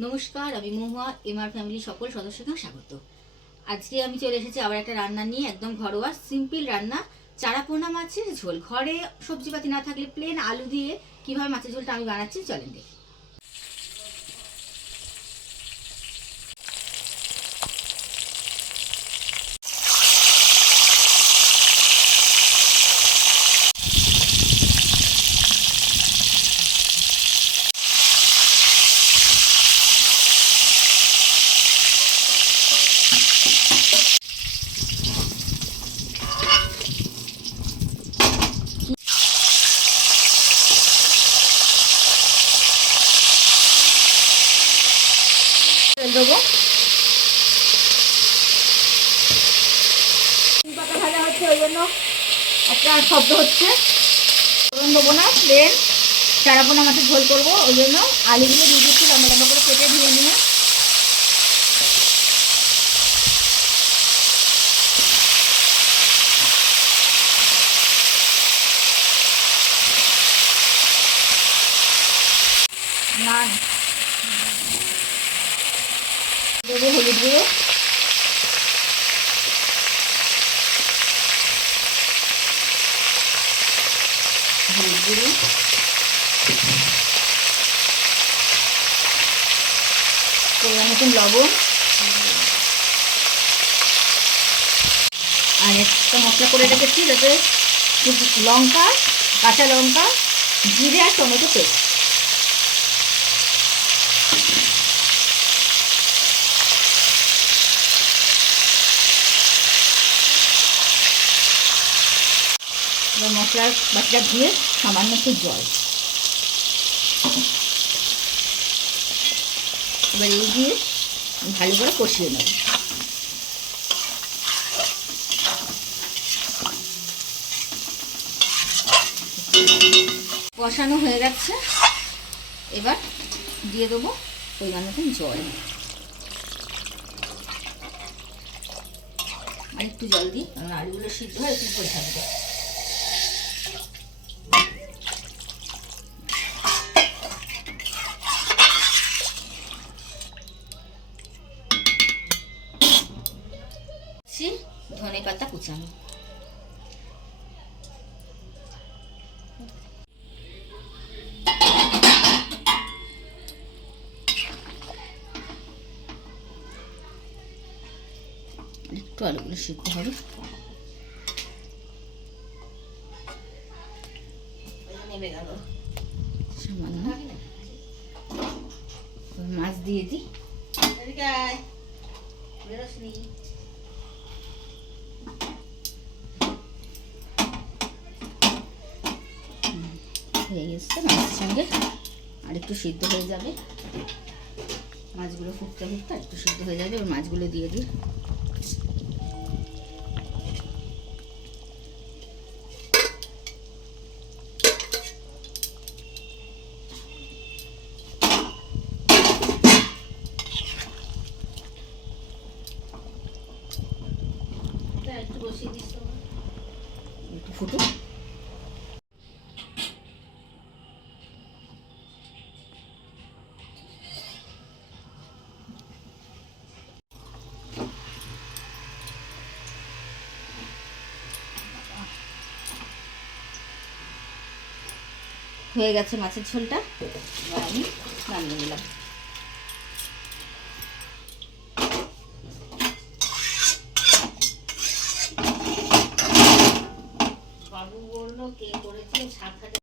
নমস্কার, আমি মহুয়া। MR family সকল সদস্যকে স্বাগত। আজকে আমি চলে এসেছি আবার একটা রান্না নিয়ে, একদম ঘরোয়া সিম্পল রান্না, চারাপোনা মাছের ঝোল। ঘরে সবজিপাতি না থাকলে প্লেন আলু দিয়ে কিভাবে মাছের ঝোলটা আমি বানাচ্ছি চলেন দেখি। দেবো পাতা ভাজা হচ্ছে, ওই জন্য একটা শব্দ হচ্ছে। দেবো না, প্লেন চারাপোনা মাছের ঝোল করবো, ওই জন্য আলুগুলো দিয়ে দিচ্ছি লম্বা লম্বা করে কেটে ধুয়ে নিয়ে। নান দেবো হলুদ গুঁড়ো, পরিমাণ মতন লবণ, আর একটা মশলা করে রেখেছি যাতে লঙ্কা, কাঁচা লঙ্কা, জিরে আর টমেটো পেস্ট। এবার মশলার বাটিটা দিয়ে সামান্য একটু জল। এবার এই দিয়ে ভালো করে কষিয়ে নেব। কষানো হয়ে গেছে, এবার দিয়ে দেবো পরিমাণ মতন জল। আর একটু জল দিই, কারণ আলুগুলো সিদ্ধ হয় একটু করে থাকবে। ধনে পাতা কুচানো, একটু আলুগুলো সিদ্ধ হবে। সামান্য মাছ দিয়ে দিই। হয়ে গেছে, মাছের সঙ্গে আর একটু সিদ্ধ হয়ে যাবে। মাছগুলো ফুটতে ফুটতে একটু সিদ্ধ হয়ে যাবে। এবার মাছগুলো দিয়ে দিই। একটু বসিয়ে দিস, একটু ফুটুক। হয়ে গেছে মাছের ঝোলটা, আমি নামিয়ে নিলাম। বাবু বললো কে করেছে,